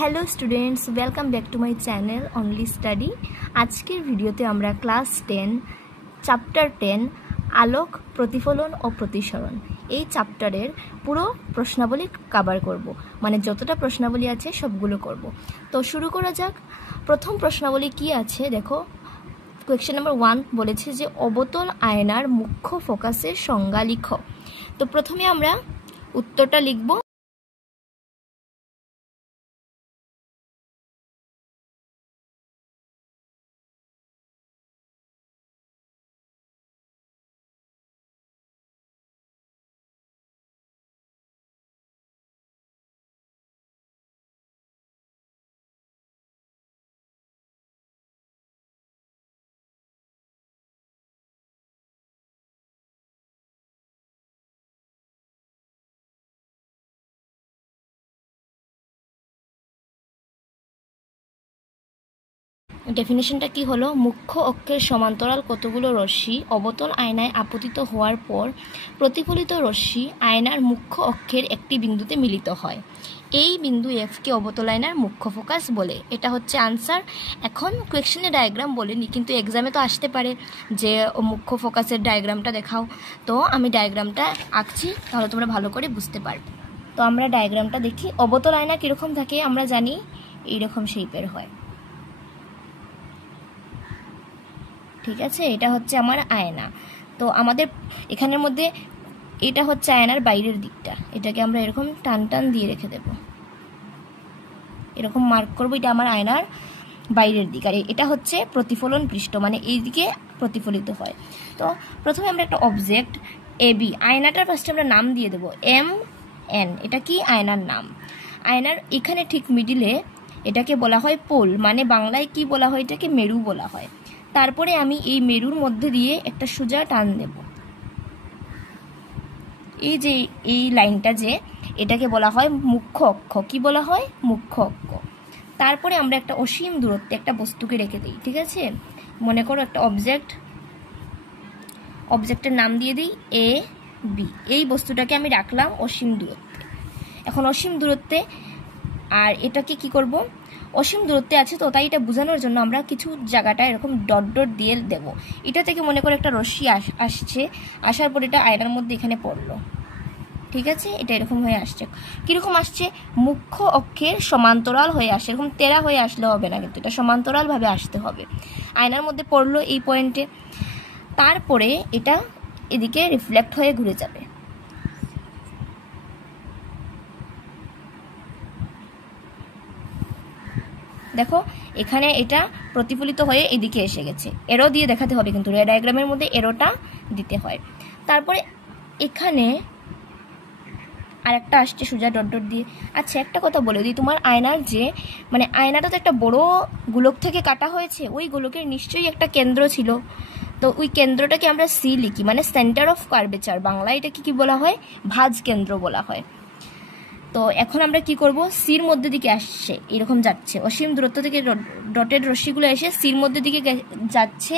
Hello students, welcome back to my channel only study. আজকের ভিডিওতে আমরা ক্লাস 10 চ্যাপ্টার 10 আলোক, প্রতিফলন ও প্রতিসরণ এই চ্যাপ্টারের পুরো প্রশ্নাবলী কভার করব, মানে যতটা প্রশ্নাবলী আছে সবগুলো করব। তো শুরু করা যাক। প্রথম প্রশ্নাবলী কি আছে দেখো। কোয়েশ্চেন নাম্বার 1 বলেছে যে অবতল আয়নার মুখ্য ফোকাসের সংজ্ঞা লিখো। তো প্রথমে আমরা উত্তরটা লিখব। ডেফিনেশনটা কি হলো? মুখ্য অক্ষের সমান্তরাল কতগুলো রশ্মি অবতল আয়নায় আপতিত হওয়ার পর প্রতিফলিত রশ্মি আয়নার মুখ্য অক্ষের একটি বিন্দুতে মিলিত হয়। এই বিন্দু এফকে অবতল আয়নার মুখ্য ফোকাস বলে। এটা হচ্ছে আনসার। এখন কোয়েশ্চেনে ডায়াগ্রাম বলেনি, কিন্তু এক্সামে তো আসতে পারে যে মুখ্য ফোকাসের ডায়াগ্রামটা দেখাও। তো আমি ডায়াগ্রামটা আঁকছি, তাহলে তোমরা ভালো করে বুঝতে পারবে। তো আমরা ডায়াগ্রামটা দেখি। অবতল আয়না কীরকম থাকে আমরা জানি, এইরকম শেপের হয়। ঠিক আছে, এটা হচ্ছে আমার আয়না। তো আমাদের এখানের মধ্যে এটা হচ্ছে আয়নার বাইরের দিকটা, এটাকে আমরা এরকম টান টান দিয়ে রেখে দেব, এরকম মার্ক করব। এটা আমার আয়নার বাইরের দিক, আর এটা হচ্ছে প্রতিফলন পৃষ্ঠ, মানে এই দিকে প্রতিফলিত হয়। তো প্রথমে আমরা একটা অবজেক্ট এ বি, আয়নাটার ফার্স্টে আমরা নাম দিয়ে দেব এম এন। এটা কি? আয়নার নাম। আয়নার এখানে ঠিক মিডিলে এটাকে বলা হয় পোল, মানে বাংলায় কি বলা হয়? এটাকে মেরু বলা হয়। তারপরে আমি এই মেরুর মধ্যে দিয়ে একটা সোজা টান দেব। এই যে এই লাইনটা, যে এটাকে বলা হয় মুখ্য অক্ষ। কি বলা হয়? মুখ্য অক্ষ। তারপরে আমরা একটা অসীম দূরত্বে একটা বস্তুকে রেখে দিই। ঠিক আছে, মনে করো একটা অবজেক্টের নাম দিয়ে দিই এ বি। এই বস্তুটাকে আমি রাখলাম অসীম দূরত্বে। এখন অসীম দূরত্বে, আর এটাকে কি করব? অসীম দূরত্বে আছে, তো তাই এটা বোঝানোর জন্য আমরা কিছু জায়গাটা এরকম ডট ডট দিয়ে দেব। এটা থেকে মনে করে একটা রশ্মি আসছে, আসার পর এটা আয়নার মধ্যে এখানে পড়লো। ঠিক আছে, এটা এরকম হয়ে আসছে। কীরকম আসছে? মুখ্য অক্ষের সমান্তরাল হয়ে আসে। এরকম তেরা হয়ে আসলে হবে না, কিন্তু এটা সমান্তরালভাবে আসতে হবে। আয়নার মধ্যে পড়লো এই পয়েন্টে, তারপরে এটা এদিকে রিফ্লেক্ট হয়ে ঘুরে যাবে। দেখো এখানে এটা প্রতিফলিত হয়ে এদিকে এসে গেছে। এরো দিয়ে দেখাতে হবে, কিন্তু ডায়াগ্রামের মধ্যে এরোটা দিতে হয়। তারপরে এখানে আরেকটা আসছে সোজা ডট ডট দিয়ে। আচ্ছা, একটা কথা বলে দিই, তোমার আয়নার যে মানে আয়নাটা তো একটা বড় গোলক থেকে কাটা হয়েছে, ওই গোলকের নিশ্চয়ই একটা কেন্দ্র ছিল। তো ওই কেন্দ্রটাকে আমরা সি লিখি, মানে সেন্টার অফ কার্ভেচার। বাংলায় এটাকে কি বলা হয়? ভাঁজ কেন্দ্র বলা হয়। তো এখন আমরা কি করব? সির মধ্যে দিকে আসছে, এরকম যাচ্ছে অসীম দূরত্ব থেকে ডটেড রশ্মিগুলো এসে সির মধ্যে দিকে যাচ্ছে।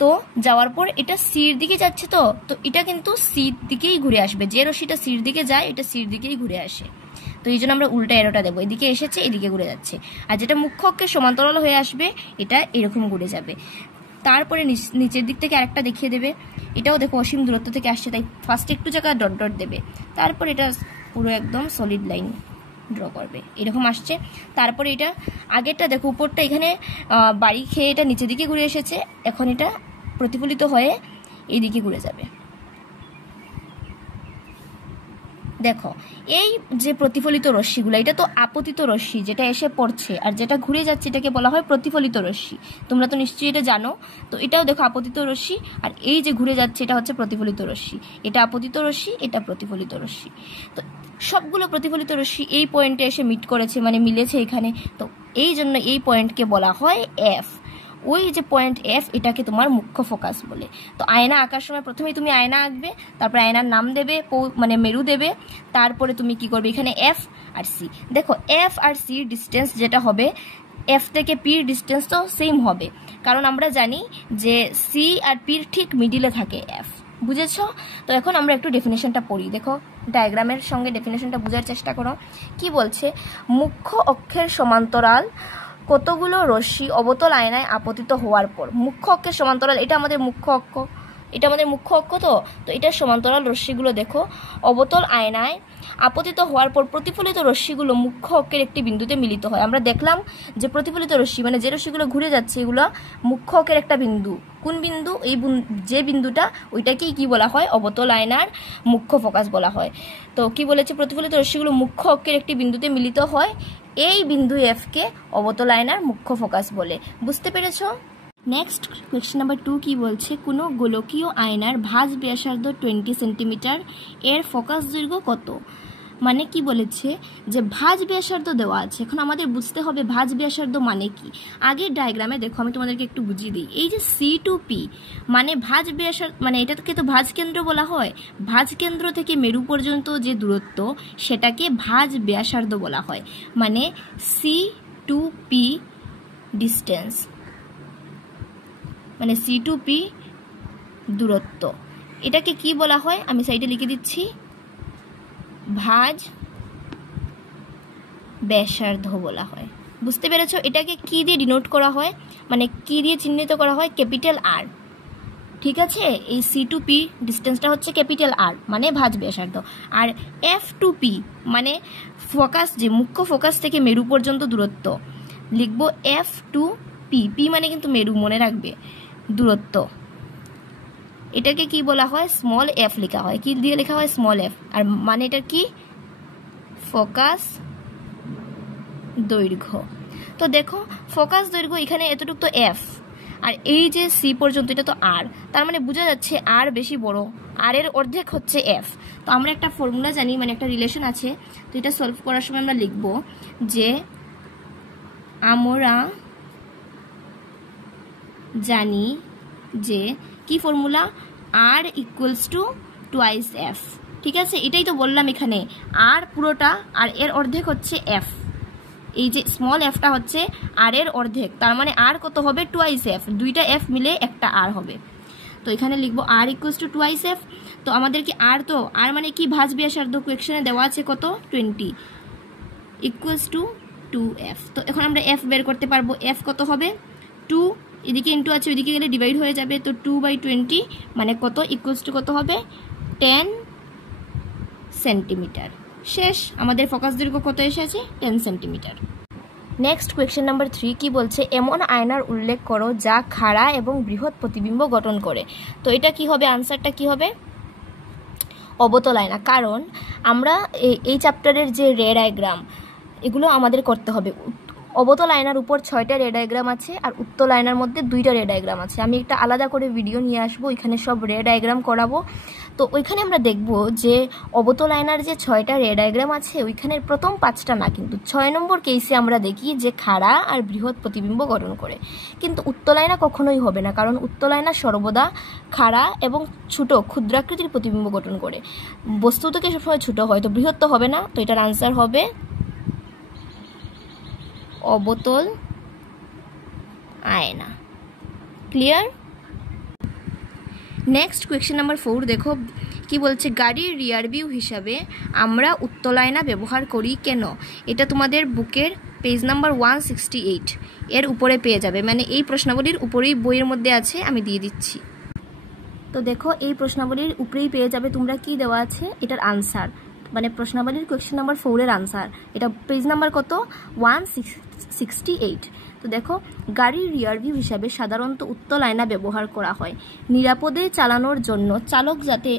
তো যাওয়ার পর এটা সির দিকে যাচ্ছে, তো এটা কিন্তু সির দিকেই ঘুরে আসবে। যে রশ্মিটা সির দিকে যায়, এটা সির দিকেই ঘুরে আসে। তো এই জন্য আমরা উল্টা এরোটা দেবো, এদিকে এসেছে এদিকে ঘুরে যাচ্ছে। আর যেটা মুখ্য অক্ষের সমান্তরাল হয়ে আসবে, এটা এরকম ঘুরে যাবে। তারপরে নিচের দিক থেকে আরেকটা দেখিয়ে দেবে, এটাও দেখো অসীম দূরত্ব থেকে আসছে, তাই ফার্স্ট একটু জায়গা ডট ডট দেবে। তারপর এটা পুরো একদম সলিড লাইন ড্র করবে, এরকম আসছে। তারপরে এটা আগেরটা দেখো, উপরটা এখানে বাড়ি খেয়ে এটা নিচের দিকে ঘুরে এসেছে, এখন এটা প্রতিফলিত হয়ে এইদিকে ঘুরে যাবে। দেখো এই যে প্রতিফলিত রশ্মিগুলো, এটা তো আপতিত রশ্মি যেটা এসে পড়ছে, আর যেটা ঘুরে যাচ্ছে এটাকে বলা হয় প্রতিফলিত রশ্মি। তোমরা তো নিশ্চয়ই এটা জানো। তো এটাও দেখো আপতিত রশ্মি, আর এই যে ঘুরে যাচ্ছে এটা হচ্ছে প্রতিফলিত রশ্মি। এটা আপতিত রশ্মি, এটা প্রতিফলিত রশ্মি। তো সবগুলো প্রতিফলিত রশ্মি এই পয়েন্টে এসে মিট করেছে, মানে মিলেছে এখানে। তো এই জন্য এই পয়েন্টকে বলা হয় এফ। ওই যে পয়েন্ট এফ, এটাকে তোমার মুখ্য ফোকাস বলে। তো আয়না আঁকার সময় প্রথমেই তুমি আয়না আঁকবে, তারপর আয়নার নাম দেবে, মানে মেরু দেবে। তারপরে তুমি কি করবে? এখানে এফ আর সি। দেখো এফ আর সির ডিস্টেন্স যেটা হবে, এফ থেকে পির ডিস্টেন্স তো সেম হবে, কারণ আমরা জানি যে সি আর পির ঠিক মিডিলে থাকে এফ। বুঝেছো? তো এখন আমরা একটু ডেফিনেশনটা পড়ি। দেখো ডায়াগ্রামের সঙ্গে ডেফিনেশনটা বোঝার চেষ্টা করো। কি বলছে, মুখ্য অক্ষের সমান্তরাল কতগুলো রশ্মি অবতল আয়নায় আপতিত হওয়ার পর, মুখ্য অক্ষের সমান্তরাল, এটা আমাদের মুখ্য অক্ষ, তো এটার সমান্তরাল রশ্মিগুলো দেখো অবতল আয়নায় আপতিত হওয়ার পর প্রতিফলিত রশ্মিগুলো মুখ্য অক্ষের একটি বিন্দুতে মিলিত হয়। আমরা দেখলাম যে প্রতিফলিত রশ্মি মানে যে রশ্মিগুলো ঘুরে যাচ্ছে এগুলো মুখ্য অক্ষের একটা বিন্দু। কোন বিন্দু? এই যে বিন্দুটা ওইটাকেই কি বলা হয়? অবতল আয়নার মুখ্য ফোকাস বলা হয়। তো কি বলেছে, প্রতিফলিত রশ্মিগুলো মুখ্য অক্ষের একটি বিন্দুতে মিলিত হয়, এই বিন্দু এফকে অবতল আয়নার মুখ্য ফোকাস বলে। বুঝতে পেরেছো? নেক্সট কোয়েশ্চেন নাম্বার 2 কি বলছে, কোনো গোলকীয় আয়নার ভাঁজ ব্যাসার্ধ 20 সেন্টিমিটার, এর ফোকাস দৈর্ঘ্য কত? মানে কি বলেছে যে ভাঁজ ব্যাসার্ধ দেওয়া আছে, এখন আমাদের বুঝতে হবে ভাঁজ ব্যাসার্ধ মানে কি। আগের ডায়াগ্রামে দেখো আমি তোমাদেরকে একটু বুঝিয়ে দিই। এই যে C2P মানে ভাঁজ ব্যাসার্ধ, মানে এটাকে তো ভাঁজ কেন্দ্র বলা হয়। ভাঁজ কেন্দ্র থেকে মেরু পর্যন্ত যে দূরত্ব সেটাকে ভাঁজ ব্যাসার্ধ বলা হয়। মানে C2P ডিস্টেন্স, মানে C2P দূরত্ব, এটাকে কি বলা হয় আমি সাইডে লিখে দিচ্ছি, ভাঁজ ব্যাসার্ধ বলা হয়। বুঝতে পেরেছো? এটাকে কি দিয়ে ডিনোট করা হয়, মানে কি দিয়ে চিহ্নিত করা হয়? Capital R. ঠিক আছে, এই C2P ডিস্টেন্সটা হচ্ছে ক্যাপিটাল আর মানে ভাঁজ ব্যাসার্ধ। আর F2P মানে ফোকাস, যে মুখ্য ফোকাস থেকে মেরু পর্যন্ত দূরত্ব, লিখবো F2P, P মানে কিন্তু মেরু, মনে রাখবে, দূরত্ব। এটাকে কি বলা হয়? স্মল এফ লেখা হয়। কি দিয়ে লেখা হয়? Small F. আর মানে এটা কি? ফোকাস দৈর্ঘ্য। তো দেখো ফোকাস দৈর্ঘ্য এখানে এতটুকু তো এফ, আর এই যে সি পর্যন্ত এটা তো আর, তার মানে বোঝা যাচ্ছে আর বেশি বড়, আর এর অর্ধেক হচ্ছে এফ। তো আমরা একটা ফর্মুলা জানি, মানে একটা রিলেশন আছে, তো এটা সলভ করার সময় আমরা লিখব যে আমরা জানি যে কি formula, R equals to twice F. ঠিক আছে, এটাই তো বললাম এখানে, আর পুরোটা আর এর অর্ধেক হচ্ছে এফ। এই যে স্মল এফটা হচ্ছে আর এর অর্ধেক, তার মানে আর কত হবে? Twice F. দুইটা এফ মিলে একটা আর হবে। তো এখানে লিখবো আর ইকুয়ালস টু টুয়াইস এফ। তো আমাদের কি আর, তো আর মানে কি ভাঁজ ব্যাসার্ধ, কোয়েকশনে দেওয়া আছে কত? 20 ইকুয়ালস টু 2f। তো এখন আমরা এফ বের করতে পারবো। এফ কত হবে? 2, এদিকে ইন্টু আছে, ওইদিকে গেলে ডিভাইড হয়ে যাবে। তো 2/20 মানে কত? ইকুয়ালস টু কত হবে? 10 সেন্টিমিটার। শেষ, আমাদের ফোকাস দৈর্ঘ্য কত এসেছে? 10 সেন্টিমিটার। নেক্সট কোয়েশ্চেন নাম্বার 3 কি বলছে, এমন আয়নার উল্লেখ করো যা খাড়া এবং বৃহৎ প্রতিবিম্ব গঠন করে। তো এটা কি হবে? আনসারটা কি হবে? অবতল আয়না। কারণ আমরা এই চ্যাপ্টারের যে রে ডায়াগ্রাম এগুলো আমাদের করতে হবে। অবতল আয়নার উপর 6টা রে ডায়াগ্রাম আছে, আর উত্তল আয়নার মধ্যে 2টা রে ডায়াগ্রাম আছে। আমি একটা আলাদা করে ভিডিও নিয়ে আসবো, এখানে সব রে ডায়াগ্রাম করাবো। তো ওইখানে আমরা দেখব যে অবতল আয়নার যে 6টা রে ডায়াগ্রাম আছে ওইখানের প্রথম 5টা না, কিন্তু 6 নম্বর কেসে আমরা দেখি যে খাড়া আর বৃহৎ প্রতিবিম্ব গঠন করে। কিন্তু উত্তল আয়না কখনোই হবে না, কারণ উত্তল আয়না সর্বদা খাড়া এবং ছোট ক্ষুদ্রাকৃতির প্রতিবিম্ব গঠন করে। বস্তু থেকে সবসময় ছোট হয়, তো বৃহৎ তো হবে না। তো এটার আনসার হবে অবতল আয়না। ক্লিয়ার? নেক্সট কোয়েশ্চেন নাম্বার 4 দেখো কি বলছে, গাড়ির রিয়ার ভিউ হিসাবে আমরা উত্তল আয়না ব্যবহার করি কেন? এটা তোমাদের বুকের পেজ নাম্বার 168 এর উপরে পেয়ে যাবে, মানে এই প্রশ্নাবলীর উপরেই বইয়ের মধ্যে আছে, আমি দিয়ে দিচ্ছি। তো দেখো এই প্রশ্নাবলীর উপরেই পেয়ে যাবে তোমরা কি দেওয়া আছে এটার আনসার, মানে প্রশ্নাবলীর কোয়েশ্চেন নাম্বার 4 এর আনসার। এটা পেজ নাম্বার কত? 168। তো দেখো গাড়ির রিয়ার ভিউ হিসাবে সাধারণত উত্তল আয়না ব্যবহার করা হয় নিরাপদে চালানোর জন্য। চালক যাতে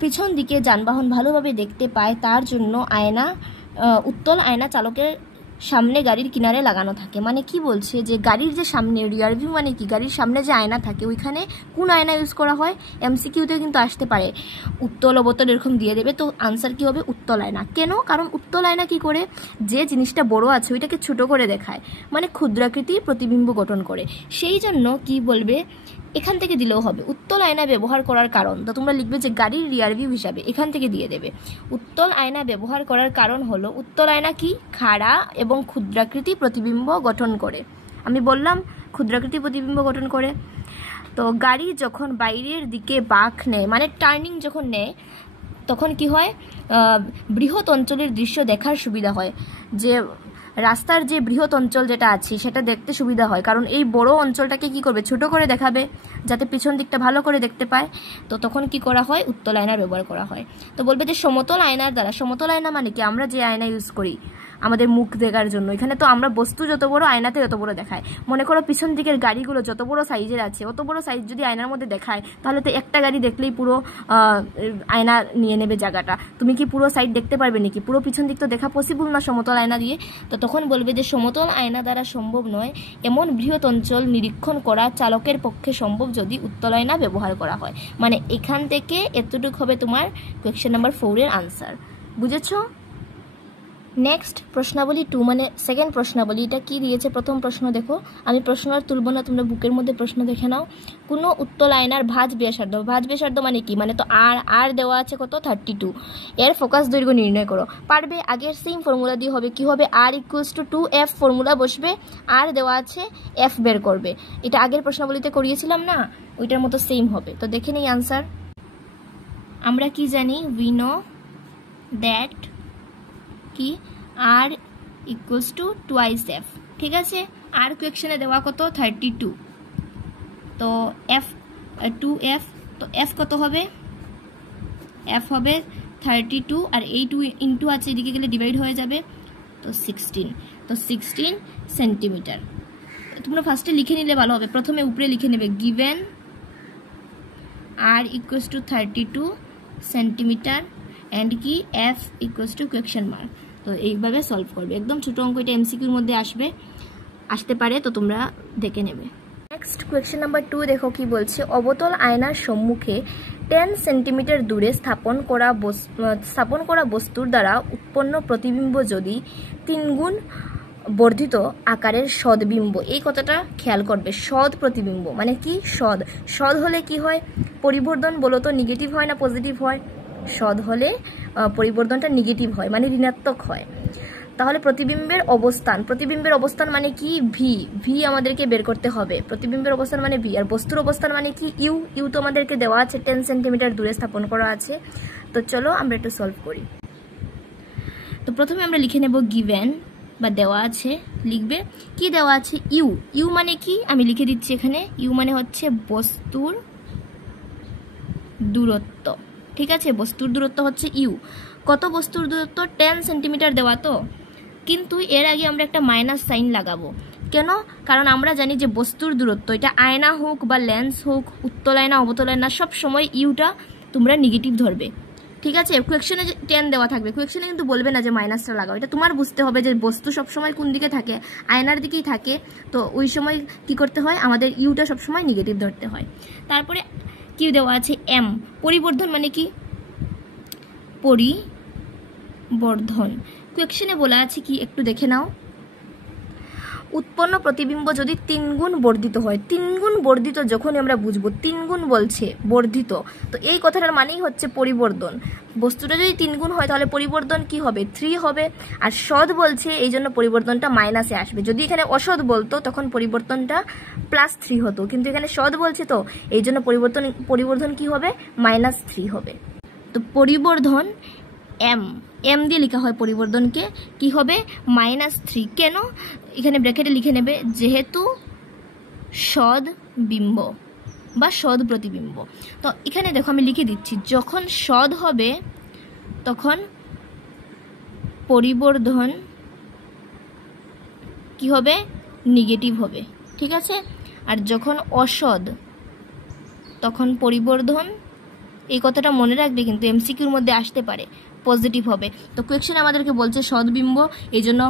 পিছন দিকে যানবাহন ভালোভাবে দেখতে পায় তার জন্য উত্তল আয়না চালকের সামনে গাড়ির কিনারে লাগানো থাকে। মানে কি বলছে যে গাড়ির যে সামনে রিয়ার ভিউ মানে কি, গাড়ির সামনে যে আয়না থাকে ওইখানে কোন আয়না ইউজ করা হয়? এমসিকিউতেও কিন্তু আসতে পারে, উত্তল অবতল এরকম দিয়ে দেবে। তো আনসার কি হবে? উত্তল আয়না। কেন? কারণ উত্তল আয়না কি করে, যে জিনিসটা বড় আছে ওইটাকে ছোট করে দেখায়, মানে ক্ষুদ্রাকৃতির প্রতিবিম্ব গঠন করে। সেই জন্য কি বলবে, এখান থেকে দিলেও হবে উত্তল আয়না ব্যবহার করার কারণ। তো তোমরা লিখবে যে গাড়ির রিয়ার ভিউ হিসাবে, এখান থেকে দিয়ে দেবে। উত্তল আয়না ব্যবহার করার কারণ হলো উত্তল আয়না কি খাড়া এবং ক্ষুদ্রাকৃতি প্রতিবিম্ব গঠন করে। আমি বললাম ক্ষুদ্রাকৃতি প্রতিবিম্ব গঠন করে। তো গাড়ি যখন বাইরের দিকে বাঁক নেয় মানে টার্নিং যখন নেয় তখন কি হয়, বৃহৎ অঞ্চলের দৃশ্য দেখার সুবিধা হয়, যে রাস্তার যে বৃহৎ অঞ্চল যেটা আছে সেটা দেখতে সুবিধা হয়, কারণ এই বড় অঞ্চলটাকে কি করবে, ছোট করে দেখাবে যাতে পিছন দিকটা ভালো করে দেখতে পায়। তো তখন কি করা হয়, উত্তল আয়নার ব্যবহার করা হয়। তো বলবে যে সমতল আয়নার দ্বারা, সমতল আয়না মানে কি, আমরা যে আয়না ইউজ করি আমাদের মুখ দেখার জন্য, এখানে তো আমরা বস্তু যত বড় আয়নাতে তত বড় দেখায়। মনে করো পিছন দিকের গাড়িগুলো যত বড় সাইজের আছে, অত বড় সাইজ যদি আয়নার মধ্যে দেখায় তাহলে তো একটা গাড়ি দেখলেই পুরো আয়না নিয়ে নেবে জায়গাটা। তুমি কি পুরো সাইড দেখতে পারবে নাকি? পুরো পিছন দিক তো দেখা পসিবল না সমতল আয়না দিয়ে। তো তখন বলবে যে সমতল আয়না দ্বারা সম্ভব নয়, এমন বৃহৎ অঞ্চল নিরীক্ষণ করা চালকের পক্ষে সম্ভব যদি উত্তল আয়না ব্যবহার করা হয়। মানে এখান থেকে এতটুকু হবে তোমার কোয়েশ্চেন নাম্বার 4 এর আনসার। বুঝেছো? নেক্সট প্রশ্নাবলী 2 মানে সেকেন্ড প্রশ্নাবলী। এটা কি দিয়েছে, প্রথম প্রশ্ন দেখো, আমি প্রশ্ন আর তুলব না, তোমরা বুকের মধ্যে প্রশ্ন দেখে নাও। কোনো উত্তল আয়নার ভাঁজ ব্যাসার্ধ, ভাঁজ ব্যাসার্ধ মানে কি, মানে তো আর দেওয়া আছে কত 32, এর ফোকাস দৈর্ঘ্য নির্ণয় করো। পারবে? আগের সেম ফর্মুলা দিয়ে হবে, কি হবে, r = 2f ফর্মুলা বসবে, আর দেওয়া আছে f বের করবে। এটা আগের প্রশ্নাবলীতে করিয়েছিলাম না, ওইটার মতো সেম হবে। তো দেখে নেই আনসার। আমরা কি জানি, we know that কি r = twice f, ঠিক আছে। আর কোয়েকশনে দেওয়া কত 32, তো f 2f, তো f কত হবে, f হবে 32, আর এই 2 ইন্টু আছে এদিকে গেলে ডিভাইড হয়ে যাবে, তো 16, তো 16 সেন্টিমিটার। তোমরা ফার্স্টে লিখে নিলে ভালো হবে, প্রথমে উপরে লিখে নেবে গিভেন r = 32 সেন্টিমিটার অ্যান্ড কি f = কোয়েকশন মার্ক। তো এইভাবে সলভ করবে, একদম ছোট অঙ্ক, এটা এমসিকিউর মধ্যে আসতে পারে, তো তোমরা দেখে নেবে। নেক্সট কোয়েশ্চেন নাম্বার 2 দেখো কি বলছে, অবতল আয়নার সম্মুখে 10 সেন্টিমিটার দূরে স্থাপন করা বস্তুর দ্বারা উৎপন্ন প্রতিবিম্ব যদি 3 গুণ বর্ধিত আকারের সদবিম্ব, এই কথাটা খেয়াল করবে, সদ প্রতিবিম্ব মানে কি, সদ হলে কি হয়, পরিবর্ধন বলো তো নেগেটিভ হয় না পজিটিভ হয়, সদ হলে পরিবর্ধনটা নেগেটিভ হয় মানে ঋণাত্মক হয়। তাহলে প্রতিবিম্বের অবস্থান মানে কি, ভি আমাদেরকে বের করতে হবে, প্রতিবিম্বের অবস্থান মানে ভি, আর বস্তুর অবস্থান মানে কি, ইউ তো আমাদেরকে দেওয়া আছে 10 সেন্টিমিটার দূরে স্থাপন করা আছে। তো চলো আমরা একটু সলভ করি। তো প্রথমে আমরা লিখে নেব গিভেন বা দেওয়া আছে, লিখবে কি দেওয়া আছে, ইউ মানে কি, আমি লিখে দিচ্ছি এখানে, ইউ মানে হচ্ছে বস্তুর দূরত্ব, ঠিক আছে, বস্তুর দূরত্ব হচ্ছে ইউ। কত বস্তুর দূরত্ব, 10 সেন্টিমিটার দেওয়া, তো কিন্তু এর আগে আমরা একটা মাইনাস সাইন লাগাবো, কেন, কারণ আমরা জানি যে বস্তুর দূরত্ব, এটা আয়না হোক বা লেন্স হোক, উত্তল আয়না অবতল আয়না, সব সময় ইউটা তোমরা নেগেটিভ ধরবে, ঠিক আছে। কোয়েকশনে 10 দেওয়া থাকবে, কোয়েকশনে কিন্তু বলবে না যে মাইনাসটা লাগাও, এটা তোমার বুঝতে হবে যে বস্তু সবসময় কোন দিকে থাকে, আয়নার দিকেই থাকে, তো ওই সময় কি করতে হয়, আমাদের ইউটা সবসময় নেগেটিভ ধরতে হয়। তারপরে কি দেওয়া আছে, এম, পরিবর্ধন মানে কি, পরিবর্ধন, কোয়েকশনে বলা আছে কি একটু দেখে নাও, উৎপন্ন প্রতিবিম্ব যদি 3 গুণ বর্ধিত হয়, 3 গুণ বর্ধিত যখন আমরা বুঝবো, 3 গুণ বলছে বর্ধিত, তো এই কথাটার মানেই হচ্ছে পরিবর্ধন। বস্তুটা যদি 3 গুণ হয় তাহলে পরিবর্ধন কি হবে, 3 হবে, আর সদ বলছে এই জন্য পরিবর্তনটা মাইনাসে আসবে। যদি এখানে অসদ বলতো তখন পরিবর্তনটা +3 হতো, কিন্তু এখানে সদ বলছে তো এই জন্য পরিবর্ধন কি হবে, -3 হবে। তো পরিবর্ধন এম দিয়ে লেখা হয়, পরিবর্ধনকে কি হবে -3, কেন, এখানে ব্র্যাকেটে লিখে নেবে যেহেতু সদ বিম্ব বা সদ প্রতিবিম্ব। তো এখানে দেখো আমি লিখে দিচ্ছি, যখন সদ হবে তখন পরিবর্ধন কি হবে, নেগেটিভ হবে, ঠিক আছে, আর যখন অসদ তখন পরিবর্ধন, এই কথাটা মনে রাখবে কিন্তু এমসিকিউর মধ্যে আসতে পারে, পজিটিভ হবে। তো কোয়েকশন আমাদেরকে বলছে সদবিম্ব, এই জন্য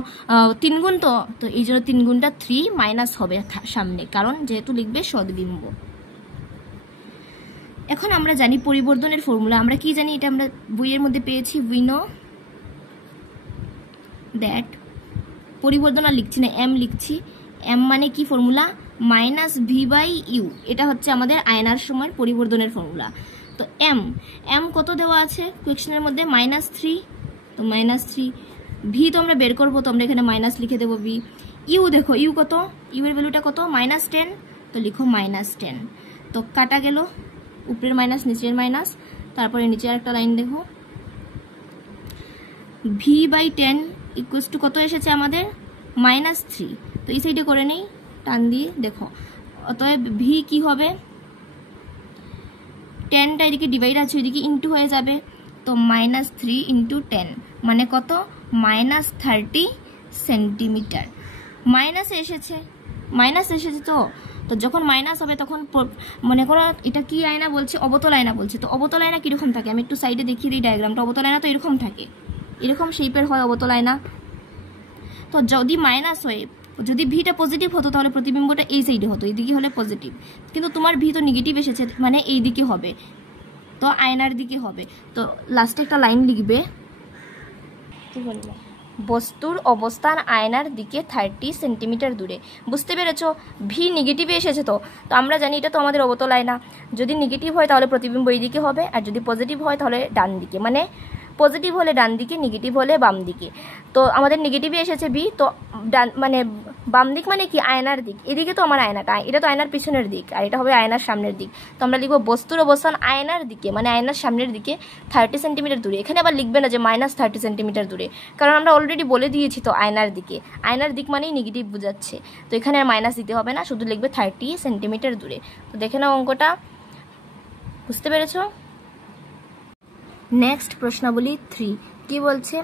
3 গুণ, তো এই জন্য 3 গুণটা 3 মাইনাস হবে সামনে, কারণ যেহেতু লিখবে সদবিম্ব। এখন আমরা জানি পরিবর্ধনের ফর্মুলা, আমরা কি জানি, এটা আমরা বইয়ের মধ্যে পেয়েছি, উই নো দ্যাট, পরিবর্ধন আর লিখছি না, এম লিখছি, এম মানে কি ফর্মুলা, -v/u, এটা হচ্ছে আমাদের আয়নার সময় পরিবর্ধনের ফর্মুলা। তো এম কত দেওয়া আছে কোয়েকশনের মধ্যে, -3, তো -3, ভি তো আমরা বের করবো, তো আমরা এখানে মাইনাস লিখে দেবো ভি। ইউ দেখো, ইউ কত, ইউ এর ভ্যালুটা কত, -10, তো লিখো -10। তো কাটা গেল, উপরের মাইনাস নিচের মাইনাস, তারপরে নিচে একটা লাইন দেখো, v/10 ইকুয়ালস টু কত এসেছে আমাদের -3। তো এই সাইডে করে নেই টান দিয়ে, দেখো অতএব v কি হবে, 10টা এদিকে ডিভাইড আছে ওইদিকে ইন্টু হয়ে যাবে, তো -3 × 10 মানে কত, -30 সেন্টিমিটার। মাইনাস এসেছে তো তো যখন মাইনাস হবে তখন মনে করো এটা কি আয়না বলছে, অবতল আয়না বলছে। তো অবতল আয়না কীরকম থাকে, আমি একটু সাইডে দেখিয়ে দিই ডায়াগ্রামটা। অবতল আয়না তো এরকম থাকে, এরকম শেপের হয় অবতল আয়না। তো যদি মাইনাস হয়, যদি ভিটা পজিটিভ হতো তাহলে প্রতিবিম্বটা এই সাইডে হতো, এইদিকে হলে পজিটিভ, কিন্তু তোমার ভি তো নেগেটিভ এসেছে মানে এই দিকে হবে, তো আয়নার দিকে হবে। তো লাস্টে একটা লাইন লিখবে, কি বলবো, বস্তুর অবস্থান আয়নার দিকে 30 সেন্টিমিটার দূরে। বুঝতে পেরেছো, ভি নেগেটিভে এসেছে। তো আমরা জানি এটা তো আমাদের অবতল আয়না, যদি নেগেটিভ হয় তাহলে প্রতিবিম্ব এই দিকে হবে, আর যদি পজিটিভ হয় তাহলে ডান দিকে, মানে পজিটিভ হলে ডান দিকে, নেগেটিভ হলে বাম দিকে। তো আমাদের নেগেটিভে এসেছে ভি, তো ডান মানে বাম দিক মানে কি, আয়নার দিক। এদিকে তো আমার আয়নাটা, এটা তো আয়নার পিছনের দিক, আর এটা হবে আয়নার সামনের দিক। তো আমরা লিখবো বস্তুর অবস্থান আয়নার দিকে, মানে আয়নার সামনের দিকে 30 সেন্টিমিটার দূরে। এখানে আবার লিখবে না যে -30 সেন্টিমিটার দূরে, কারণ আমরা অলরেডি বলে দিয়েছি তো আয়নার দিকে, আয়নার দিক মানেই নেগেটিভ বোঝাচ্ছে। তো এখানে আর মাইনাস দিতে হবে না, শুধু লিখবে 30 সেন্টিমিটার দূরে। তো দেখে নাও অঙ্কটা, বুঝতে পেরেছো? নেক্সট প্রশ্নাবলী 3 কি বলছে,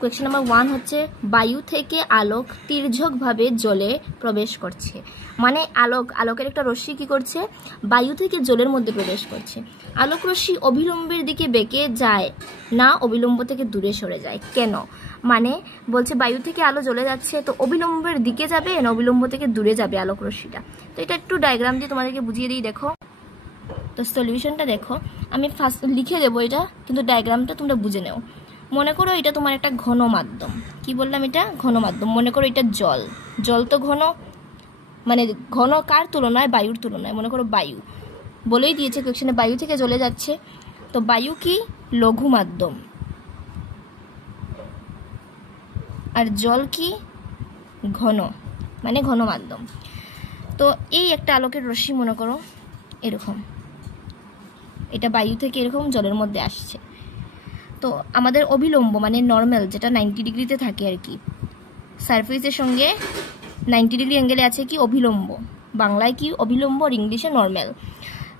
কোয়েশ্চেন নাম্বার 1 হচ্ছে বায়ু থেকে আলোক তির্যকভাবে জলে প্রবেশ করছে। মানে আলোকের একটা রশ্মি কি করছে, বায়ু থেকে জলের মধ্যে প্রবেশ করছে। আলোক রশ্মি অবিলম্বের দিকে বেঁকে যায় না অবিলম্ব থেকে দূরে সরে যায়, কেন? মানে বলছে বায়ু থেকে আলো জ্বলে যাচ্ছে, তো অবিলম্বের দিকে যাবে না অবিলম্ব থেকে দূরে যাবে আলোক রশ্মিটা। তো এটা একটু ডায়াগ্রাম দিয়ে তোমাদেরকে বুঝিয়ে দিই, দেখো। তো সলিউশনটা দেখো, আমি ফার্স্ট লিখে দেবো এটা, কিন্তু ডায়াগ্রামটা তোমরা বুঝে নাও। মনে করো এটা তোমার একটা ঘন মাধ্যম, কি বললাম, এটা ঘন মাধ্যম। মনে করো এটা জল তো ঘন, মানে ঘন কার তুলনায়, বায়ুর তুলনায়। মনে করো বায়ু, বলেই দিয়েছে কোয়েশ্চেনে বায়ু থেকে জ্বলে যাচ্ছে। তো বায়ু কি, লঘু মাধ্যম, আর জল কি, ঘন, মানে ঘন মাধ্যম। তো এই একটা আলোকের রশ্মি মনে করো এরকম, এটা বায়ু থেকে এরকম জলের মধ্যে আসছে। তো আমাদের অবিলম্ব মানে নর্মাল, যেটা 90 ডিগ্রিতে থাকে আর কি, সারফেসের সঙ্গে 90 ডিগ্রি অ্যাঙ্গেলে আছে কি, অভিলম্ব। বাংলায় কি অভিলম্ব, আর ইংলিশে নর্মাল।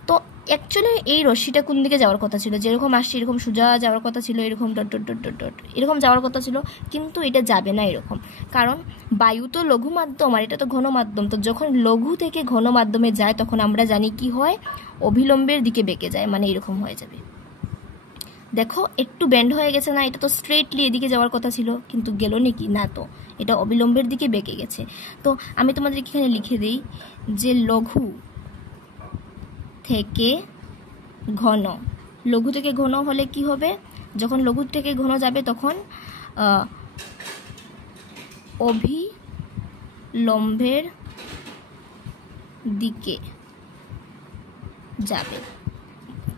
তো অ্যাকচুয়ালি এই রশ্মিটা কোন দিকে যাওয়ার কথা ছিল, যেরকম আসছে এরকম সোজা যাওয়ার কথা ছিল, এরকম dot dot dot dot dot এরকম যাওয়ার কথা ছিল, কিন্তু এটা যাবে না এরকম, কারণ বায়ু তো লঘু মাধ্যম আর এটা তো ঘন মাধ্যম। তো যখন লঘু থেকে ঘন মাধ্যমে যায় তখন আমরা জানি কি হয়, অভিলম্বের দিকে বেঁকে যায়, মানে এরকম হয়ে যাবে। দেখো একটু ব্যান্ড হয়ে গেছে না, এটা তো স্ট্রেটলি এদিকে যাওয়ার কথা ছিল, কিন্তু গেল নাকি না, তো এটা অবিলম্বের দিকে বেঁকে গেছে। তো আমি তোমাদের এখানে লিখে দিই যে লঘু থেকে ঘন, লঘু থেকে ঘন হলে কি হবে, যখন লঘু থেকে ঘন যাবে তখন অভিলম্বের দিকে যাবে।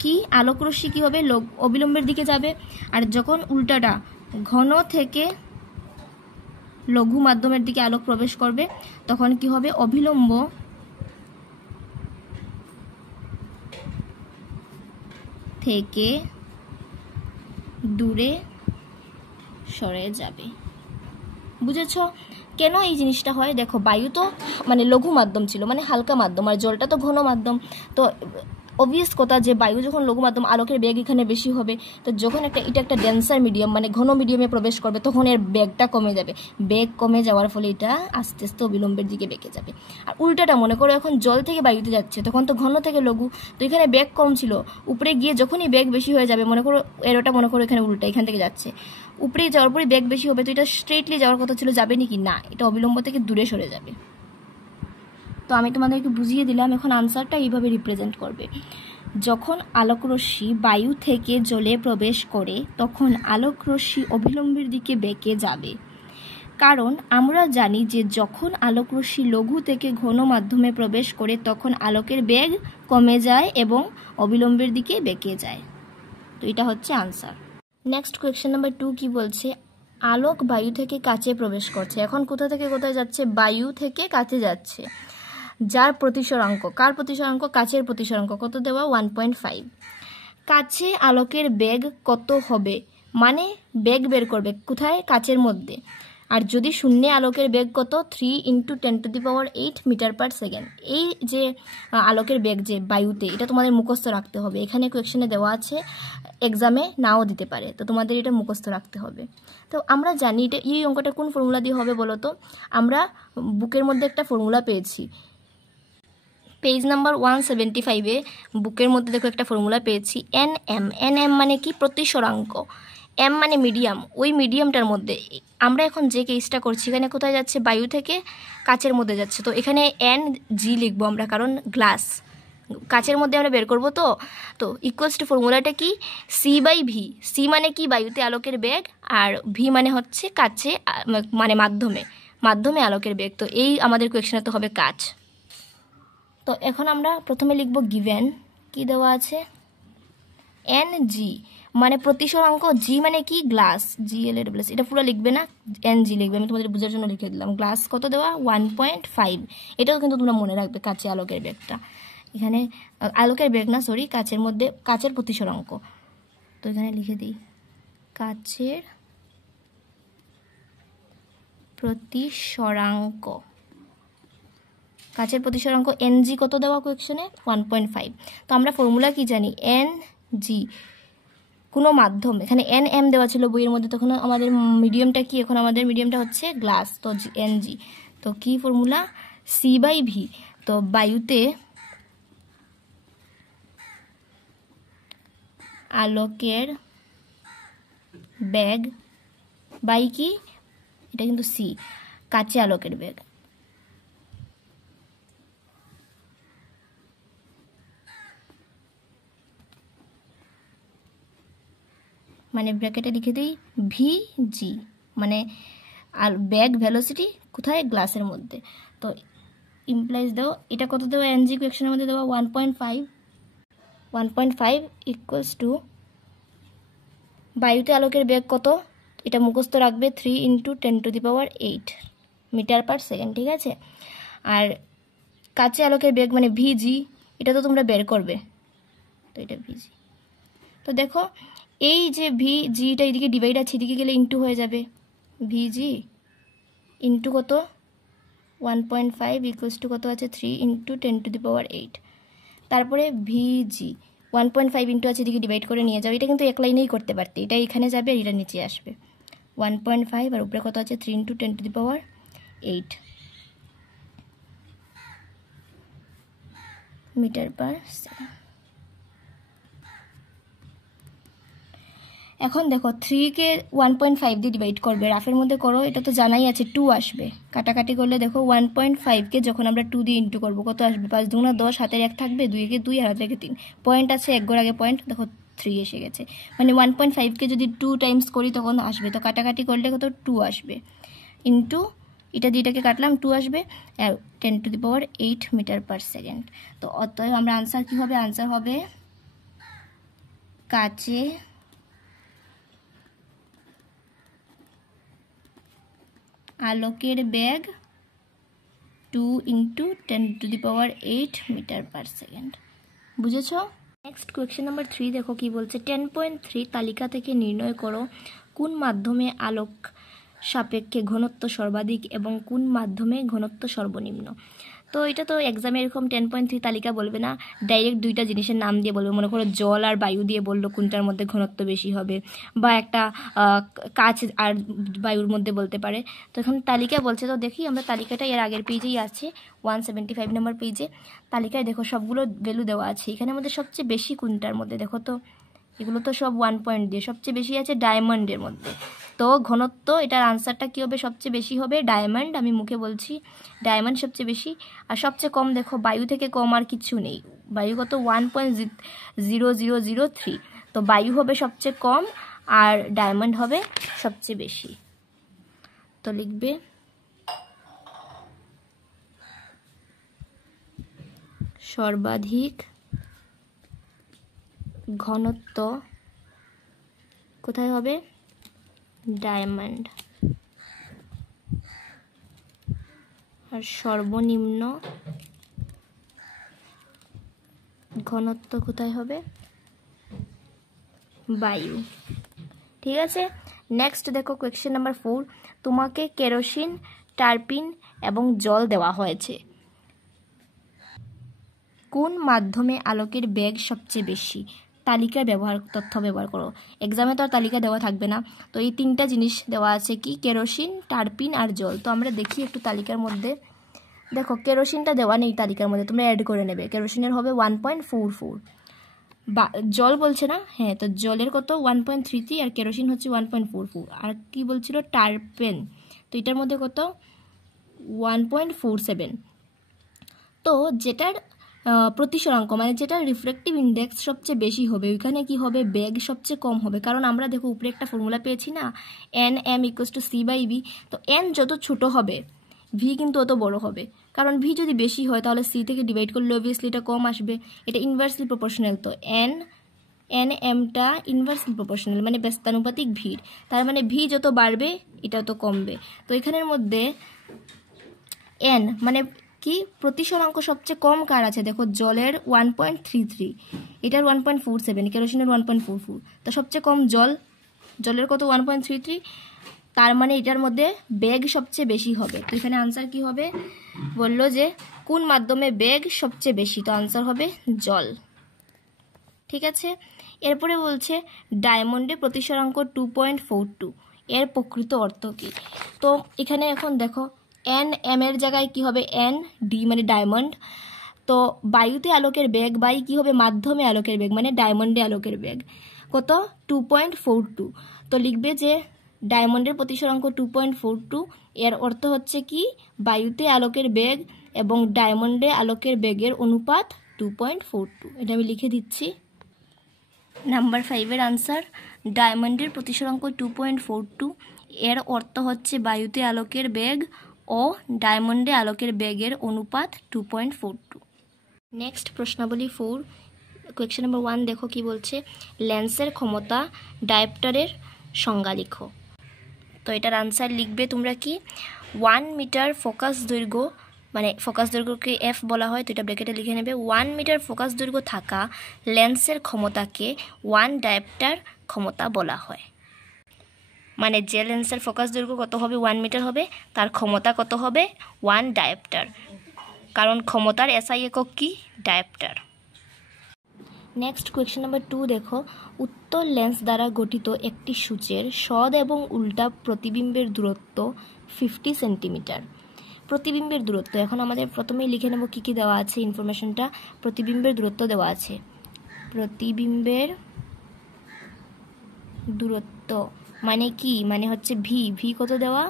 কি, আলোক রশ্মি কি হবে, অবিলম্বের দিকে যাবে। আর যখন উল্টাটা, ঘন থেকে লঘু মাধ্যমের দিকে আলোক প্রবেশ করবে তখন কি হবে, অবিলম্ব থেকে দূরে সরে যাবে। বুঝেছো কেন এই জিনিসটা হয়? দেখো বায়ু তো মানে লঘু মাধ্যম ছিল, মানে হালকা মাধ্যম, আর জলটা তো ঘন মাধ্যম। তো অবভিয়াস কথা যে বায়ু যখন লঘু মাধ্যম, আলোকের বেগ এখানে বেশি হবে। তো যখন এটা একটা ডেন্সার মিডিয়াম মানে ঘন মিডিয়ামে প্রবেশ করবে তখন এর বেগটা কমে যাবে। বেগ কমে যাওয়ার ফলে এটা আস্তে আস্তে অবিলম্বের দিকে বেঁকে যাবে। আর উল্টাটা মনে করো এখন জল থেকে বায়ুতে যাচ্ছে, তখন তো ঘন থেকে লঘু, তো এখানে বেগ কম ছিল, উপরে গিয়ে যখনই বেগ বেশি হয়ে যাবে, মনে করো এরোটা মনে করো এখানে উল্টা, এখান থেকে যাচ্ছে, উপরে যাওয়ার পরে বেগ বেশি হবে, তো এটা স্ট্রেটলি যাওয়ার কথা ছিল, যাবে নাকি না, এটা অবিলম্ব থেকে দূরে সরে যাবে। তো আমি তোমাদেরকে বুঝিয়ে দিলাম, এখন আনসারটা এইভাবে রিপ্রেজেন্ট করবে। যখন আলোকরশ্মি বায়ু থেকে জলে প্রবেশ করে তখন আলোকরশ্মি অবিলম্বের দিকে বেঁকে যাবে, কারণ আমরা জানি যে যখন আলোকরশ্মি লঘু থেকে ঘন মাধ্যমে প্রবেশ করে তখন আলোকের বেগ কমে যায় এবং অবিলম্বের দিকে বেঁকে যায়। তো এটা হচ্ছে আনসার। নেক্সট কোয়েশ্চেন নাম্বার 2 কি বলছে, আলোক বায়ু থেকে কাছে প্রবেশ করছে। এখন কোথা থেকে কোথায় যাচ্ছে, বায়ু থেকে কাছে যাচ্ছে। যার প্রতিসরাঙ্ক, কার প্রতিসরাঙ্ক? কাচের প্রতিসরাঙ্ক কত দেওয়া? 1.5। কাছে আলোকের বেগ কত হবে, মানে বেগ বের করবে কোথায়? কাচের মধ্যে। আর যদি শূন্যে আলোকের বেগ কত? 3 × 10⁸ মিটার পার সেকেন্ড। এই যে আলোকের বেগ যে বায়ুতে, এটা তোমাদের মুখস্থ রাখতে হবে। এখানে কোয়েকশনে দেওয়া আছে, এক্সামে নাও দিতে পারে, তো তোমাদের এটা মুখস্থ রাখতে হবে। তো আমরা জানি এটা, এই অঙ্কটা কোন ফর্মুলা দিয়ে হবে বলো তো? আমরা বুকের মধ্যে একটা ফর্মুলা পেয়েছি, পেজ নাম্বার 175-এ বুকের মধ্যে দেখো একটা ফর্মুলা পেয়েছি, NM মানে কি? প্রতিসরাঙ্ক। এম মানে মিডিয়াম, ওই মিডিয়ামটার মধ্যে আমরা এখন যে কেসটা করছি, এখানে কোথায় যাচ্ছে? বায়ু থেকে কাচের মধ্যে যাচ্ছে, তো এখানে NG লিখবো আমরা, কারণ গ্লাস কাচের মধ্যে আমরা বের করবো। তো ইকুয়ালস টু ফর্মুলাটা কি? C/V। সি মানে কি? বায়ুতে আলোকের বেগ, আর ভি মানে হচ্ছে কাচে, মানে মাধ্যমে আলোকের বেগ। তো এই আমাদের কোয়েকশনে তো হবে কাচ। তো এখন আমরা প্রথমে লিখব গিভেন, কি দেওয়া আছে? NG মানে প্রতিসরাঙ্ক, জি মানে কি? গ্লাস, GLA+, এটা পুরো লিখবে না, NG লিখবে, আমি তোমাদের বোঝার জন্য লিখে দিলাম। গ্লাস কত দেওয়া? 1.5। এটাও কিন্তু তোমরা মনে রাখবে, কাচে আলোকের বেগটা। এখানে আলোকের বেগ না, সরি, কাচের মধ্যে কাচের প্রতিসরাঙ্ক। তো এখানে লিখে দিই কাচের প্রতিসরাঙ্ক। কাচের প্রতিসরাঙ্ক NG কত দেওয়া কোয়েকশনে? 1.5। তো আমরা ফর্মুলা কি জানি? NG কোনো মাধ্যম, এখানে NM দেওয়া ছিল বইয়ের মধ্যে, তখন আমাদের মিডিয়ামটা কি? এখন আমাদের মিডিয়ামটা হচ্ছে গ্লাস, তো NG। তো কি ফর্মুলা? C/V। তো বায়ুতে আলোকের বেগ বাই কি? এটা কিন্তু সি, কাচে আলোকের বেগ। মানে ব্র্যাকেটে লিখে দিই VG, মানে আর ব্যাগ ভেলোসিটি কোথায়? গ্লাসের মধ্যে। তো ইমপ্লাইজ দাও, এটা কত দেওয়া? NG কোয়েকশনের মধ্যে দেওয়া 1.5। 1.5 ইকুয়ালস টু বায়ুতে আলোকের বেগ কত? এটা মুখস্থ রাখবে, 3 × 10⁸ মিটার পার সেকেন্ড, ঠিক আছে? আর কাচে আলোকের বেগ মানে VG, এটা তো তোমরা বের করবে, তো এটা VG। তো দেখো এই যে VGটা এদিকে ডিভাইড আছে, এদিকে গেলে ইন্টু হয়ে যাবে, VG ইন্টু কত? 1.5 ইকুয়ালস টু কত আছে? 3 × 10⁸। তারপরে VG 1.5 ইন্টু আছে, এদিকে ডিভাইড করে নিয়ে যাও। এটা কিন্তু এক লাইনেই করতে পারতে, এটা এখানে যাবে আর এটা নিচে আসবে। 1.5 আর উপরে কত আছে? 3 × 10⁸ মিটার পার সেকেন্ড। এখন দেখো 3-কে 1.5 দিয়ে ডিভাইড করবে, রাফের মধ্যে করো, এটা তো জানাই আছে 2 আসবে। কাটাকাটি করলে দেখো 1.5-কে যখন আমরা 2 দিয়ে ইন্টু করবো কত আসবে? 5 × 10, হাতের 1 থাকবে, 2-এ 2 আর হাতের 3, পয়েন্ট আছে, 1 ঘর আগে পয়েন্ট, দেখো 3 এসে গেছে। মানে 1.5-কে যদি 2 টাইমস করি তখন আসবে, তো কাটাকাটি করলে কত? 2 আসবে, ইন্টু এটা যেটাকে কাটলাম 2 আসবে, 10⁸ মিটার পার সেকেন্ড। তো অতএব আমরা আনসার কি হবে? আনসার হবে কাচে আলোকের বেগ 2 × 10⁸ মিটার পার সেকেন্ড। বুঝেছ? নেক্সট কোয়েশ্চেন নাম্বার 3 দেখো কি বলছে। 10.3 তালিকা থেকে নির্ণয় করো কোন মাধ্যমে আলোক সাপেক্ষে ঘনত্ব সর্বাধিক এবং কোন মাধ্যমে ঘনত্ব সর্বনিম্ন। তো এটা তো এক্সামে এরকম 10.3 তালিকা বলবে না, ডাইরেক্ট দুইটা জিনিসের নাম দিয়ে বলবে। মনে করো জল আর বায়ু দিয়ে বললো কোনটার মধ্যে ঘনত্ব বেশি হবে, বা একটা কাঁচ আর বায়ুর মধ্যে বলতে পারে। তো এখন তালিকা বলছে, তো দেখি আমরা তালিকাটা এর আগের পেজেই আছে, 175 নম্বর পেজে। তালিকায় দেখো সবগুলো ভ্যালু দেওয়া আছে। এখানের মধ্যে সবচেয়ে বেশি কোনটার মধ্যে দেখো তো, এগুলো তো সব 1 পয়েন্ট দিয়ে, সবচেয়ে বেশি আছে ডায়মন্ডের মধ্যে। তো ঘনত্ব, এটার আনসারটা কী হবে? সবচেয়ে বেশি হবে ডায়মন্ড, আমি মুখে বলছি ডায়মন্ড সবচেয়ে বেশি। আর সবচেয়ে কম দেখো বায়ু থেকে কম আর কিছু নেই, বায়ু কত? 1.0003। তো বায়ু হবে সবচেয়ে কম আর ডায়মন্ড হবে সবচেয়ে বেশি। তো লিখবে সর্বাধিক ঘনত্ব কোথায় হবে? ডায়মন্ড। আর সর্বনিম্ন ঘনত্ব কোথায় হবে? বায়ু। ঠিক আছে, নেক্সট দেখো কোয়েশ্চেন নাম্বার 4, তোমাকে কেরোসিন, টারপিন এবং জল দেওয়া হয়েছে। কোন মাধ্যমে আলোকের বেগ সবচেয়ে বেশি? তালিকা তথ্য ব্যবহার করো। এক্সামে তো আর তালিকা দেওয়া থাকবে না, তো এই 3টা জিনিস দেওয়া আছে, কি কেরোসিন, টারপিন আর জল। তো আমরা দেখি একটু তালিকার মধ্যে। দেখো কেরোসিনটা দেওয়া নেই তালিকার মধ্যে, তোমরা অ্যাড করে নেবে। কেরোসিনের হবে 1.44, বা জল বলছে না, হ্যাঁ, তো জলের কত 1.33 আর কেরোসিন হচ্ছে 1.44। আর কি বলছিল টারপেন, তো এটার মধ্যে কত 1.47। তো যেটার প্রতিসরাঙ্ক মানে যেটার রিফ্লেকটিভ ইন্ডেক্স সবচেয়ে বেশি হবে ওইখানে কি হবে, বেগ সবচেয়ে কম হবে। কারণ আমরা দেখো উপরে একটা ফর্মুলা পেয়েছি না, NM = C/V। তো N যত ছোট হবে ভি কিন্তু অত বড় হবে, কারণ ভি যদি বেশি হয় তাহলে সি থেকে ডিভাইড করলে অবভিয়াসলি এটা কম আসবে। এটা ইনভার্সলি প্রপোর্শনাল, তো NMটা ইনভার্সলি প্রপোর্শনাল মানে ব্যস্তানুপাতিক ভির। তার মানে ভি যত বাড়বে এটা তত কমবে। তো এখানের মধ্যে N মানে কি প্রতিসরাঙ্ক সবচেয়ে কম কার আছে, দেখো জলের 1.33, এটার 1.47, কেরোসিনের 1.44। তো সবচেয়ে কম জলের কত 1.33, তার মানে এটার মধ্যে বেগ সবচেয়ে বেশি হবে। তো এখানে আনসার কি হবে, বললো যে কোন মাধ্যমে বেগ সবচেয়ে বেশি, তো আনসার হবে জল। ঠিক আছে, এরপরে বলছে ডায়মন্ডের প্রতিসরাঙ্ক 2.42, এর প্রকৃত অর্থ কি? তো এখানে এখন দেখো NM এর জায়গায় কি হবে ND মানে ডায়মন্ড। তো বায়ুতে আলোকের বেগ বাই কি হবে মাধ্যমে আলোকের বেগ মানে ডায়মন্ডে আলোকের বেগ কত 2.42। তো লিখবে যে ডায়মন্ডের প্রতিসরাঙ্ক 2.42, এর অর্থ হচ্ছে কি বায়ুতে আলোকের বেগ এবং ডায়মন্ডে আলোকের বেগের অনুপাত 2.42। এটা আমি লিখে দিচ্ছি। নাম্বার 5-এর আনসার, ডায়মন্ডের প্রতিসরাঙ্ক 2.42, এর অর্থ হচ্ছে বায়ুতে আলোকের বেগ ও ডায়মন্ডে আলোকের বেগের অনুপাত 2.42। নেক্সট প্রশ্নাবলী 4, কোয়েশ্চেন নাম্বার 1 দেখো কি বলছে, লেন্সের ক্ষমতা ডায়োপ্টারের সংজ্ঞা লিখো। তো এটার আনসার লিখবে তোমরা কি 1 মিটার ফোকাস দৈর্ঘ্য, মানে ফোকাস দৈর্ঘ্যকে F বলা হয়, তো এটা ব্র্যাকেটে লিখে নেবে। 1 মিটার ফোকাস দৈর্ঘ্য থাকা লেন্সের ক্ষমতাকে 1 ডায়োপ্টার ক্ষমতা বলা হয়। মানে যে লেন্সের ফোকাস দৈর্ঘ্য কত হবে 1 মিটার হবে, তার ক্ষমতা কত হবে 1 ডায়োপ্টার, কারণ ক্ষমতার SI একক কি ডায়োপ্টার। নেক্সট কোয়েশ্চেন নাম্বার 2 দেখো, উত্তল লেন্স দ্বারা গঠিত একটি সূচের সৎ এবং উল্টা প্রতিবিম্বের দূরত্ব 50 সেন্টিমিটার। প্রতিবিম্বের দূরত্ব এখন আমাদের প্রথমেই লিখে নেব কি কি দেওয়া আছে ইনফরমেশনটা। প্রতিবিম্বের দূরত্ব দেওয়া আছে, প্রতিবিম্বের দূরত্ব মানে কি, মানে হচ্ছে ভি কত দেওয়া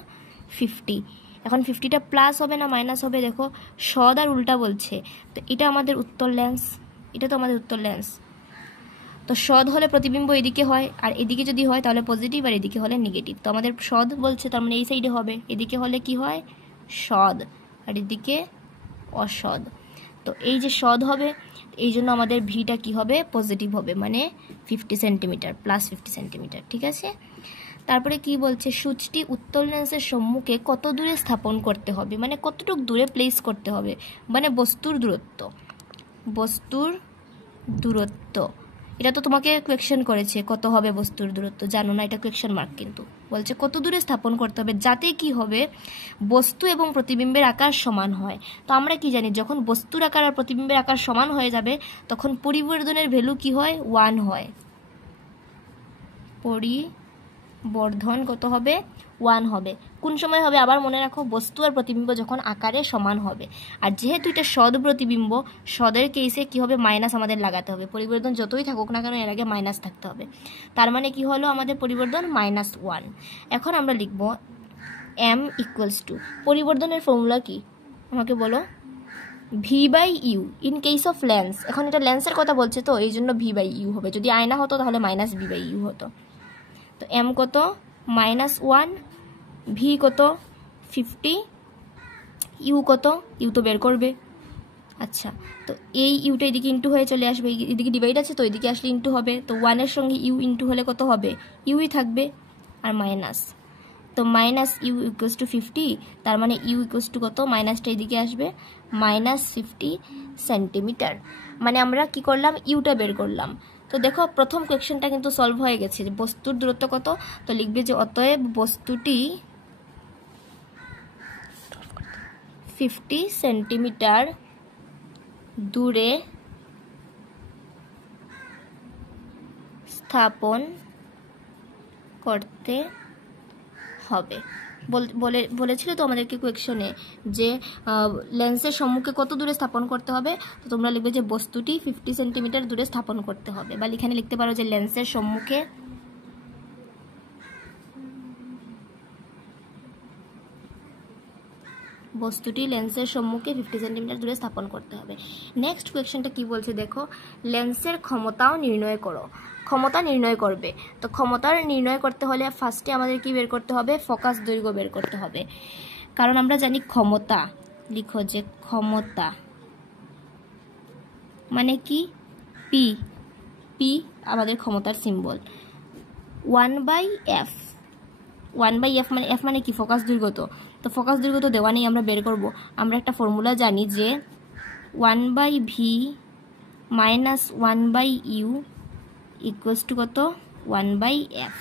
50। এখন 50টা প্লাস হবে না মাইনাস হবে, দেখো সৎ আর উল্টা বলছে, তো এটা আমাদের উত্তল লেন্স, এটা তো আমাদের উত্তল লেন্স। তো সৎ হলে প্রতিবিম্ব এদিকে হয়, আর এদিকে যদি হয় তাহলে পজিটিভ, আর এদিকে হলে নেগেটিভ। তো আমাদের সৎ বলছে, তার মানে এই সাইডে হবে, এদিকে হলে কি হয় সৎ, আর এদিকে অসৎ। তো এই যে সৎ হবে এই জন্য আমাদের ভিটা কি হবে পজিটিভ হবে, মানে 50 সেন্টিমিটার প্লাস 50 সেন্টিমিটার। ঠিক আছে, তারপরে কি বলছে, সূচটি উত্তল লেন্সের সম্মুখে কত দূরে স্থাপন করতে হবে, মানে কতটুকু দূরে প্লেস করতে হবে, মানে বস্তুর দূরত্ব। এটা তো তোমাকে কোয়েশ্চেন করেছে কত হবে বস্তুর দূরত্ব, জানো না, এটা কোয়েশ্চেন মার্ক, কিন্তু বলছে কত দূরে স্থাপন করতে হবে যাতে কি হবে বস্তু এবং প্রতিবিম্বের আকার সমান হয়। তো আমরা কি জানি, যখন বস্তুর আকার আর প্রতিবিম্বের আকার সমান হয়ে যাবে তখন পরিবর্ধনের ভ্যালু কি হয় 1 হয়, পরিবর্ধন কত হবে 1 হবে। কোন সময় হবে আবার মনে রাখো, বস্তু আর প্রতিবিম্ব যখন আকারে সমান হবে। আর যেহেতু এটা সৎ প্রতিবিম্ব, সদের কেসে কি হবে মাইনাস আমাদের লাগাতে হবে, পরিবর্ধন যতই থাকুক না কেন এর আগে মাইনাস থাকতে হবে। তার মানে কি হলো আমাদের পরিবর্ধন -1। এখন আমরা লিখব M = পরিবর্ধনের ফর্মুলা কি আমাকে বলো, V/U in case of lens. এখন এটা লেন্সের কথা বলছে তো এই জন্য V/U হবে, যদি আয়না হতো তাহলে -V/U হতো। তো M কত -1, V কত 50, U কত, U তো বের করবে। আচ্ছা, তো এই ইউটা এদিকে ইন্টু হয়ে চলে আসবে, এদিকে ডিভাইড আছে তো এদিকে আসলে ইন্টু হবে, তো 1 এর সঙ্গে U ইন্টু হলে কত হবে ইউই থাকবে আর মাইনাস। তো মাইনাস ইউ ইকুয়ালস টু 50, তার মানে ইউ ইকুয়ালস টু কত, মাইনাসটা এদিকে আসবে, -50 সেন্টিমিটার। মানে আমরা কি করলাম, ইউটা বের করলাম। তো দেখো প্রথম কোয়েশ্চেনটা কিন্তু সলভ হয়ে গেছে, যে বস্তুর দূরত্ব কত, তো লিখবে যে অতএব বস্তুটি 50 সেন্টিমিটার দূরে স্থাপন করতে হবে। বলেছিল তো আমাদেরকে কোয়েকশনে যে লেন্সের সম্মুখে কত দূরে স্থাপন করতে হবে, তো তোমরা লিখবে যে বস্তুটি 50 সেন্টিমিটার দূরে স্থাপন করতে হবে, বা এখানে লিখতে পারো যে লেন্সের সম্মুখে বস্তুটি লেন্সের সম্মুখে 50 সেন্টিমিটার দূরে স্থাপন করতে হবে। নেক্সট কোয়েশ্চেনটা কি বলছে দেখো, লেন্সের ক্ষমতাও নির্ণয় করো। ক্ষমতা নির্ণয় করবে, তো ক্ষমতার নির্ণয় করতে হলে ফার্স্টে আমাদের কি বের করতে হবে, ফোকাস দৈর্ঘ্য বের করতে হবে। কারণ আমরা জানি ক্ষমতা, লিখো যে ক্ষমতা মানে কি, পি, পি আমাদের ক্ষমতার সিম্বল, 1/f, 1/f মানে এফ মানে কি, ফোকাস দৈর্ঘ্য। তো ফোকাস দৈর্ঘ্য তো দেওয়া নেই, আমরা বের করব। আমরা একটা ফর্মুলা জানি যে 1/v minus 1/u equals to কত, 1/f।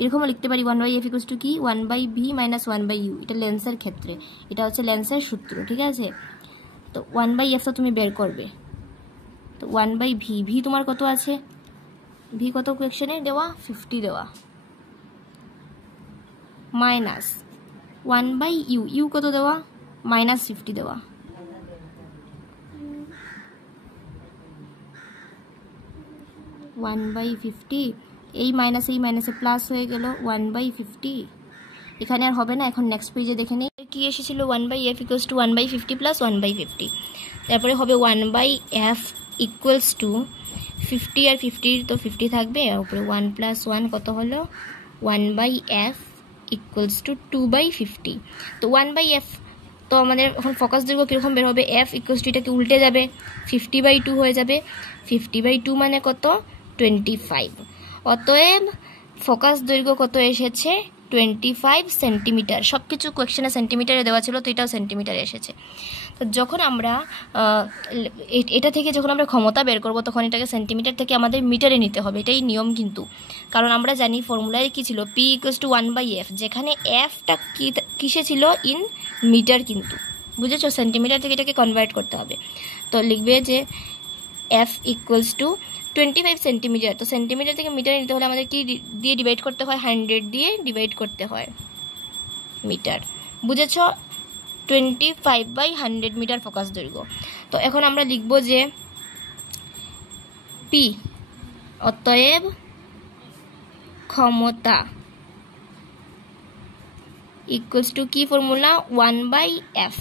এরকমও লিখতে পারি 1/f ইকুয়ালস টু কি, 1/v মাইনাস 1/u। এটা লেন্সের ক্ষেত্রে, এটা হচ্ছে লেন্সের সূত্র, ঠিক আছে। তো 1/f তো তুমি বের করবে, তো 1/v, ভি তোমার কত আছে, ভি কত কোয়েকশনে দেওয়া, 50 দেওয়া, মাইনাস 1/u, ইউ কত দেওয়া, -50 দেওয়া, (1/50) এই মাইনাসে প্লাস হয়ে গেল 1/50। এখানে আর হবে না, এখন নেক্সট পেজে দেখে নিই কি এসেছিল, 1/f ইকুয়ালস টু 1/50 প্লাস 1/50, তারপরে হবে 1/f ইকুয়ালস টু 50 আর 50 তো 50 থাকবে, আর উপরে 1 প্লাস 1 কত হলো, 1/f ইকুয়ালস টু 2/50। তো 1/f, তো আমাদের এখন ফোকাস দৈর্ঘ্য কীরকম বের হবে, এফ ইকুয়ালস টু এটাকে উল্টে যাবে, 50/2 হয়ে যাবে, 50/2 মানে কত, 25। অতএব ফোকাস দৈর্ঘ্য কত এসেছে, 25 সেন্টিমিটার। সব কিছু কোয়েশ্চেনে সেন্টিমিটারে দেওয়া ছিল, তো এটাও সেন্টিমিটারে এসেছে। তো যখন আমরা এটা থেকে যখন আমরা ক্ষমতা বের করব, তখন এটাকে সেন্টিমিটার থেকে আমাদের মিটারে নিতে হবে, এটাই নিয়ম কিন্তু। কারণ আমরা জানি ফর্মুলায় কি ছিল, পি ইকুয়ালস টু 1/f, যেখানে এফটা কিসে ছিল, ইন মিটার কিন্তু, বুঝেছো, সেন্টিমিটার থেকে এটাকে কনভার্ট করতে হবে। তো লিখবে যে এফ ইকুয়ালস টু 25 সেন্টিমিটার, তো সেন্টিমিটার থেকে মিটারে নিতে হলে আমাদের কি দিয়ে ডিভাইড করতে হয়, 100 দিয়ে ডিভাইড করতে হয় মিটার, বুঝেছ, 25/100 মিটার ফোকাস দৈর্ঘ্য। তো এখন আমরা লিখব যে পি, অতএব ক্ষমতা ইকুয়ালস টু কি ফর্মুলা, 1/f।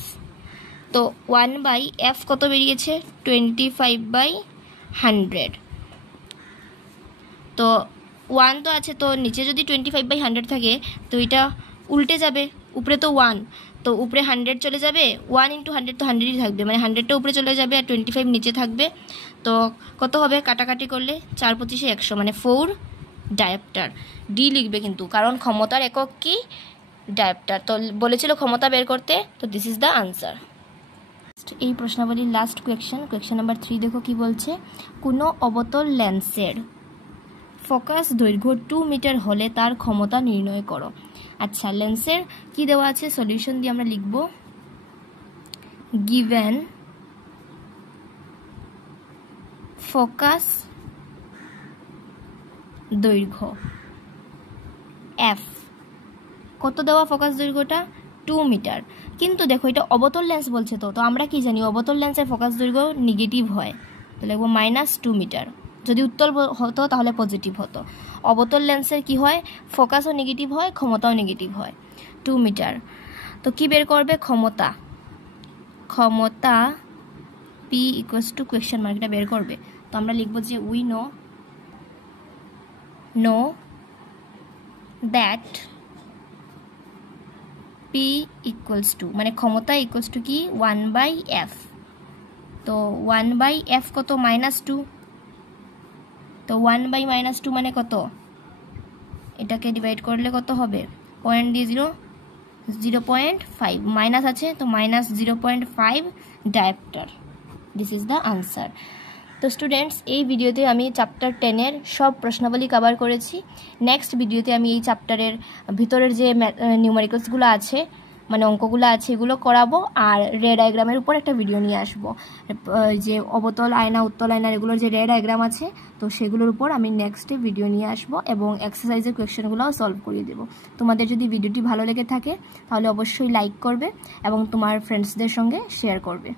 তো 1/f কত বেরিয়েছে, 25/100। তো 1 তো আছে, তো নিচে যদি 25/100 থাকে, তো এটা উল্টে যাবে, উপরে তো 1, তো উপরে 100 চলে যাবে, 1 × 100 তো 100ই থাকবে, মানে 100টা উপরে চলে যাবে আর 25 নিচে থাকবে। তো কত হবে, কাটাকাটি করলে 4 × 25 = 100, মানে 4 ডায়োপ্টার। ডি লিখবে কিন্তু, কারণ ক্ষমতার একক কি, ডায়োপ্টার। তো বলেছিল ক্ষমতা বের করতে, তো দিস ইজ দ্য আনসার। এই প্রশ্নাবলীর লাস্ট কোয়েশ্চেন নাম্বার 3 দেখো কি বলছে, কোনো অবতল লেন্সের ফোকাস দৈর্ঘ্য 2 মিটার হলে তার ক্ষমতা নির্ণয় করো। আচ্ছা, লেন্সের কি দেওয়া আছে, সলিউশন দিয়ে আমরা লিখব, গিভেন ফোকাস দৈর্ঘ্য এফ, কত দেওয়া ফোকাস দৈর্ঘ্যটা, 2 মিটার। কিন্তু দেখো এটা অবতল লেন্স বলছে, তো আমরা কি জানি অবতল লেন্সের ফোকাস দৈর্ঘ্য নেগেটিভ হয়, তো লিখব -2 মিটার। যদি উত্তল হতো তাহলে পজিটিভ হতো। অবতল লেন্সের কি হয়, ফোকাসও নেগেটিভ হয়, ক্ষমতাও নেগেটিভ হয়, 2 মিটার। তো কি বের করবে, ক্ষমতা P equals to question mark, এটা বের করবে। তো আমরা লিখব যে we know that P equals to, মানে ক্ষমতা ইকুয়ালস টু কি, 1/f। তো 1/f কত, -2, তো 1/-2 মানে কত, এটাকে ডিভাইড করলে কত হবে, পয়েন্ট দিয়ে 0.5 মাইনাস আছে, তো minus 0.5 dioptre. This is the answer. তো স্টুডেন্টস, এই ভিডিওতে আমি চ্যাপ্টার 10-এর সব প্রশ্নাবলী কভার করেছি। নেক্সট ভিডিওতে আমি এই চ্যাপ্টারের ভিতরের যে নিউমেরিক্যালসগুলো আছে, মানে অঙ্কগুলো আছে, এগুলো করাবো। আর রে ডায়াগ্রামের উপর একটা ভিডিও নিয়ে আসবো, যে অবতল আয়না, উত্তল আয়নার এগুলোর যে রে ডায়াগ্রাম আছে, তো সেগুলোর উপর আমি নেক্সটে ভিডিও নিয়ে আসবো এবং এক্সারসাইজের কোয়েশ্চেনগুলোও সলভ করিয়ে দেবো। তোমাদের যদি ভিডিওটি ভালো লেগে থাকে তাহলে অবশ্যই লাইক করবে এবং তোমার ফ্রেন্ডসদের সঙ্গে শেয়ার করবে।